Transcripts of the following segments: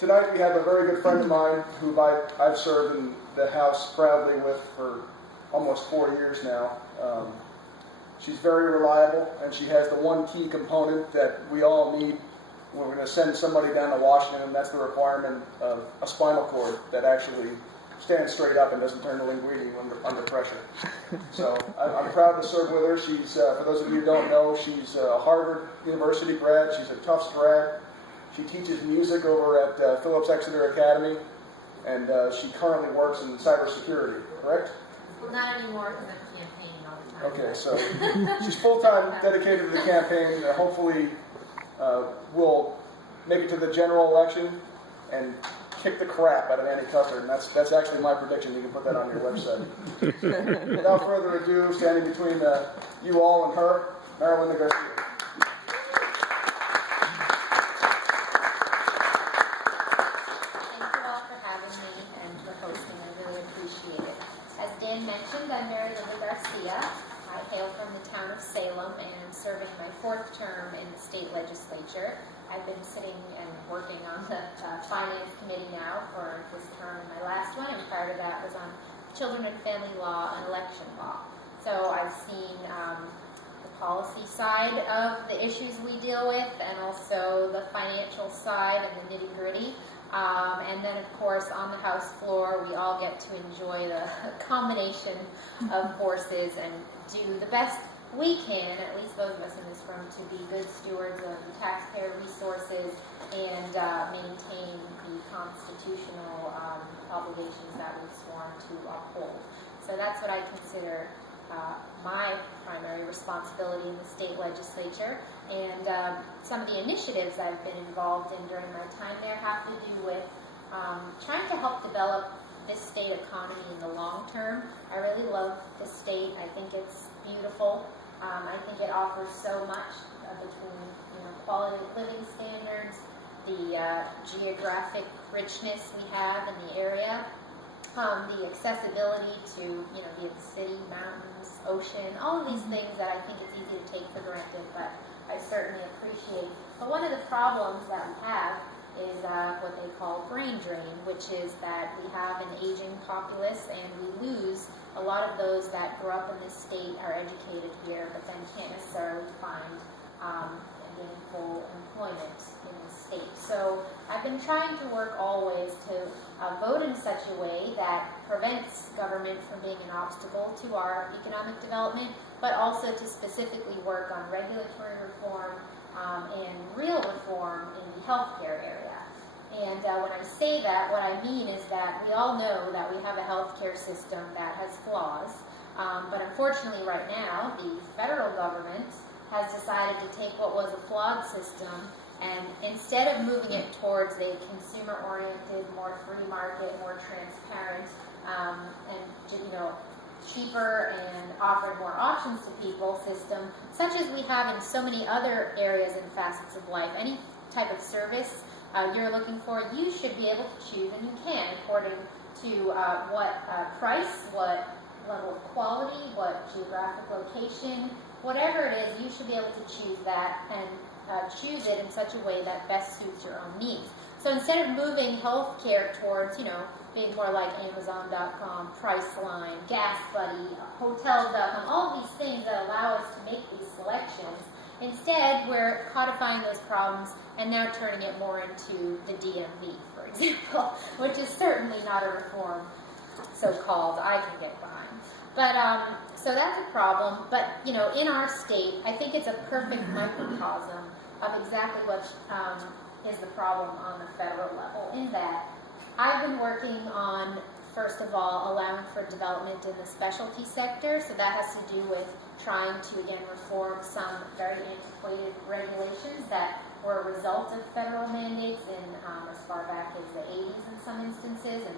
Tonight we have a very good friend of mine who I've served in the House proudly with for almost 4 years now. She's very reliable, and she has the one key component that we all need when we're going to send somebody down to Washington, and that's the requirement of a spinal cord that actually stands straight up and doesn't turn to linguine under pressure. So I'm proud to serve with her. She's, for those of you who don't know, she's a Harvard University grad. She's a Tufts grad. She teaches music over at Phillips Exeter Academy, and she currently works in cybersecurity, correct? Well, not anymore because I'm campaigning all the time. Okay, so she's full-time dedicated to the campaign. Hopefully we'll make it to the general election and kick the crap out of Annie Cuthard, and that's actually my prediction. You can put that on your website. Without further ado, standing between you all and her, Marilinda Garcia. Thank you all for having me and for hosting. I really appreciate it. As Dan mentioned, I'm Marilinda Garcia. I hail from the town of Salem and serving my 4th term in the state legislature. I've been sitting and working on the finance committee now for this term and my last one, and prior to that was on children and family law and election law. So I've seen the policy side of the issues we deal with, and also the financial side and the nitty-gritty. And then, of course, on the House floor, we all get to enjoy the combination of forces and do the best we can, at least those of us in this room, to be good stewards of the taxpayer resources and maintain the constitutional obligations that we've sworn to uphold. So that's what I consider my primary responsibility in the state legislature. And some of the initiatives I've been involved in during my time there have to do with trying to help develop this state economy in the long term. I really love this state. I think it's beautiful. I think it offers so much between quality of living standards, the geographic richness we have in the area, the accessibility to be in the city, mountains, ocean, all of these things that I think it's easy to take for granted, but I certainly appreciate. But one of the problems that we have is what they call brain drain, which is that we have an aging populace and we lose a lot of those that grew up in this state, are educated here, but then can't necessarily find gainful employment in the state. So I've been trying to work always to vote in such a way that prevents government from being an obstacle to our economic development, but also to specifically work on regulatory reform and real reform in the healthcare area. And when I say that, what I mean is that we all know that we have a healthcare system that has flaws, but unfortunately right now the federal government has decided to take what was a flawed system and instead of moving it towards a consumer-oriented, more free market, more transparent, and cheaper and offering more options to people system, such as we have in so many other areas and facets of life, any type of service you're looking for, you should be able to choose, and you can, according to what price, what level of quality, what geographic location, whatever it is, you should be able to choose that and choose it in such a way that best suits your own needs. So instead of moving healthcare towards, being more like Amazon.com, Priceline, GasBuddy, Hotels.com, all of these things that allow us to make these selections, instead we're codifying those problems and now turning it more into the DMV, for example, which is certainly not a reform, so-called, I can get behind. But, so that's a problem, but, in our state, I think it's a perfect microcosm of exactly what is the problem on the federal level, in that I've been working on, first of all, allowing for development in the specialty sector, so that has to do with trying to, again, reform some very antiquated regulations that were a result of federal mandates in as far back as the 80s in some instances and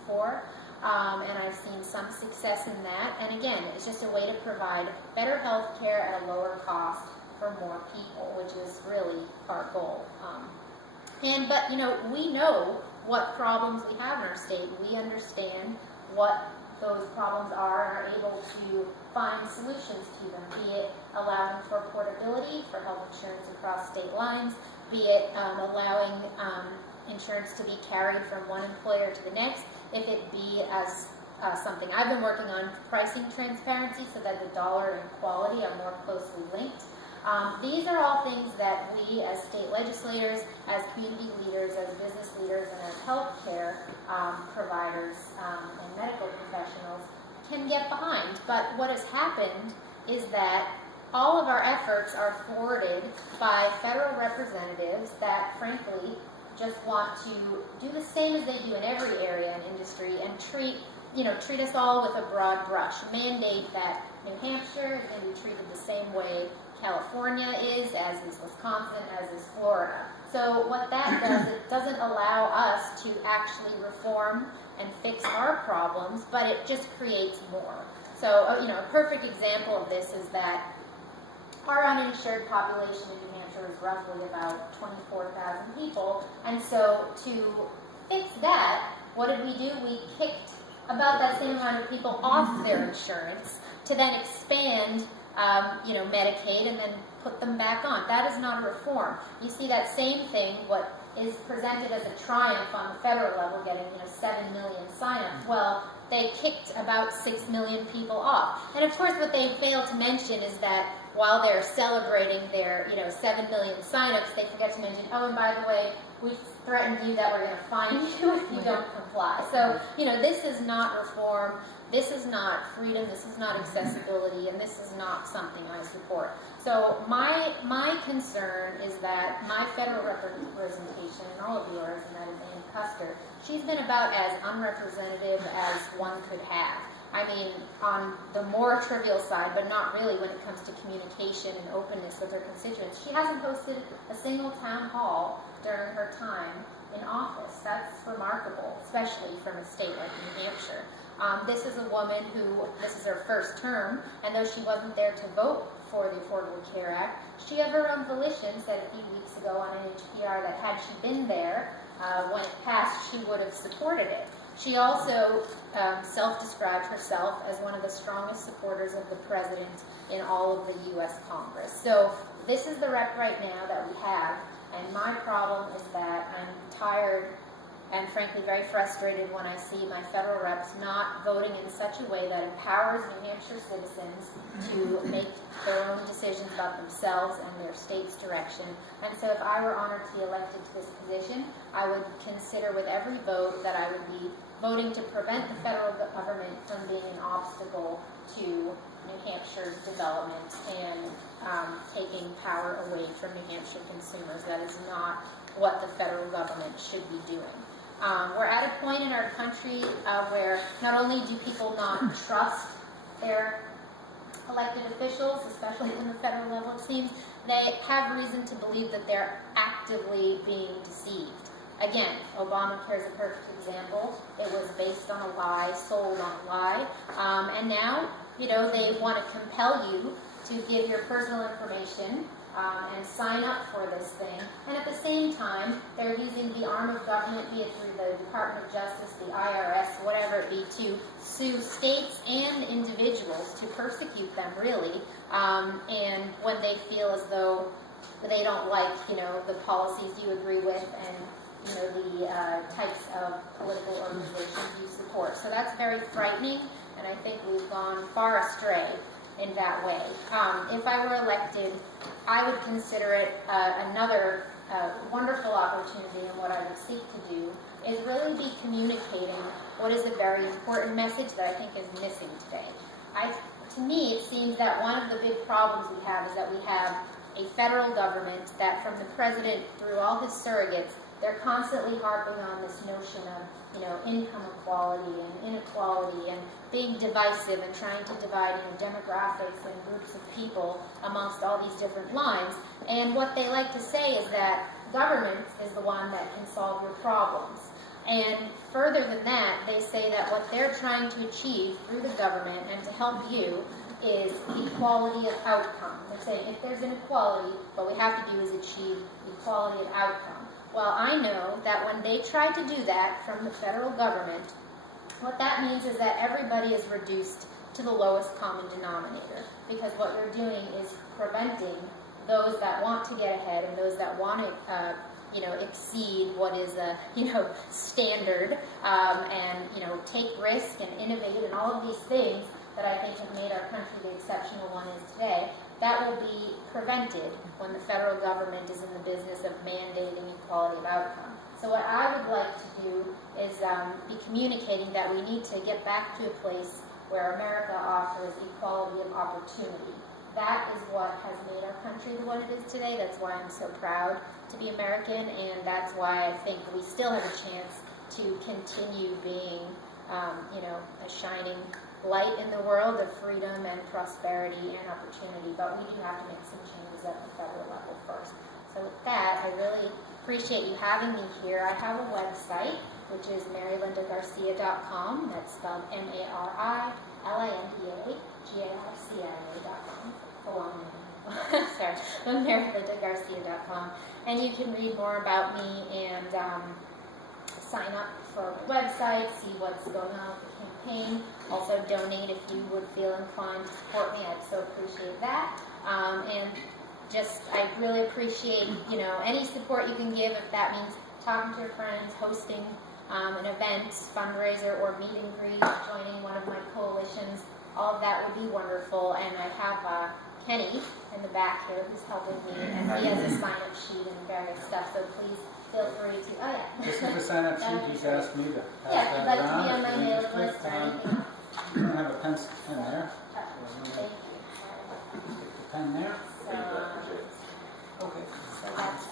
before. And I've seen some success in that. And again, it's just a way to provide better health care at a lower cost for more people, which is really our goal. But we know what problems we have in our state. We understand what those problems are and are able to find solutions to them, be it allowing for portability for health insurance across state lines, be it allowing insurance to be carried from one employer to the next, if it be as something I've been working on, pricing transparency so that the dollar and quality are more closely linked. These are all things that we as state legislators, as community leaders, as business leaders, and as healthcare providers and medical professionals can get behind. But what has happened is that all of our efforts are thwarted by federal representatives that, frankly, just want to do the same as they do in every area and industry and treat us all with a broad brush. Mandate that New Hampshire is going to be treated the same way California is, as is Wisconsin, as is Florida. So what that does, it doesn't allow us to actually reform and fix our problems, but it just creates more. So, a perfect example of this is that our uninsured population in New Hampshire is roughly about 24,000 people, and so to fix that, what did we do? We kicked about that same amount of people off their insurance to then expand Medicaid and then put them back on. That is not a reform. You see that same thing, what is presented as a triumph on the federal level, getting 7 million signups. Well, they kicked about 6 million people off. And of course, what they fail to mention is that while they're celebrating their 7 million signups, they forget to mention, oh, and by the way, we've threatened you that we're going to fine you if you don't comply. So, this is not reform. This is not freedom, this is not accessibility, and this is not something I support. So my concern is that my federal representation, and all of yours, and that is Ann Custer, she's been about as unrepresentative as one could have. I mean, on the more trivial side, but not really when it comes to communication and openness with her constituents. She hasn't hosted a single town hall during her time in office. That's remarkable, especially from a state like New Hampshire. This is a woman who, this is her first term, and though she wasn't there to vote for the Affordable Care Act, she of her own volition said a few weeks ago on an HPR that had she been there when it passed, she would have supported it. She also self-described herself as one of the strongest supporters of the president in all of the U.S. Congress. So this is the rep right now that we have, and my problem is that I'm tired and frankly very frustrated when I see my federal reps not voting in such a way that empowers New Hampshire citizens to make their own decisions about themselves and their state's direction. And so if I were honored to be elected to this position, I would consider with every vote that I would be voting to prevent the federal government from being an obstacle to New Hampshire's development and taking power away from New Hampshire consumers. That is not what the federal government should be doing. We're at a point in our country where not only do people not trust their elected officials, especially in the federal level it seems, they have reason to believe that they're actively being deceived. Again, Obamacare is a perfect example. It was based on a lie, sold on a lie, and now, they want to compel you to give your personal information and sign up for this thing, and at the same time, they're using the arm of government, be it through the Department of Justice, the IRS, whatever it be, to sue states and individuals to persecute them, really, and when they feel as though they don't like, the policies you agree with and, the types of political organizations you support. So that's very frightening, and I think we've gone far astray in that way. If I were elected, I would consider it another wonderful opportunity, and what I would seek to do is really be communicating what is a very important message that I think is missing today. To me, it seems that one of the big problems we have is that we have a federal government that from the president through all his surrogates, they're constantly harping on this notion of income equality and inequality and being divisive and trying to divide demographics and groups of people amongst all these different lines. And what they like to say is that government is the one that can solve your problems. And further than that, they say that what they're trying to achieve through the government and to help you is equality of outcome. They're saying if there's inequality, what we have to do is achieve equality of outcome. Well, I know that when they try to do that from the federal government, what that means is that everybody is reduced to the lowest common denominator, because what you're doing is preventing those that want to get ahead and those that want to exceed what is a, standard, and, take risk and innovate and all of these things that I think have made our country the exceptional one is today, that will be prevented when the federal government is in the business of mandating equality of outcome. So what I would like to do is be communicating that we need to get back to a place where America offers equality of opportunity. That is what has made our country the one it is today. That's why I'm so proud to be American, and that's why I think we still have a chance to continue being, a shining light in the world of freedom and prosperity and opportunity. But we do have to make some changes at the federal level first. So with that, I really appreciate you having me here. I have a website, which is marilindagarcia.com. That's spelled MarilindaGarcia.com. Sorry, marilindagarcia.com. And you can read more about me and sign up for my website, see what's going on with the campaign. Also donate if you would feel inclined to support me. I'd so appreciate that. And I really appreciate, any support you can give, if that means talking to your friends, hosting an event, fundraiser, or meet and greet, joining one of my coalitions. All of that would be wonderful. And I have Kenny in the back here who's helping me, and he has a sign-up sheet and various stuff, so please feel free to, Just with the sign-up sheet, he's asked me to pass yeah, if you'd that like to be around. on my mailing list or anything. You don't have a pen there? Thank you. Stick the pen there. Okay. So that's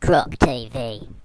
Croc TV.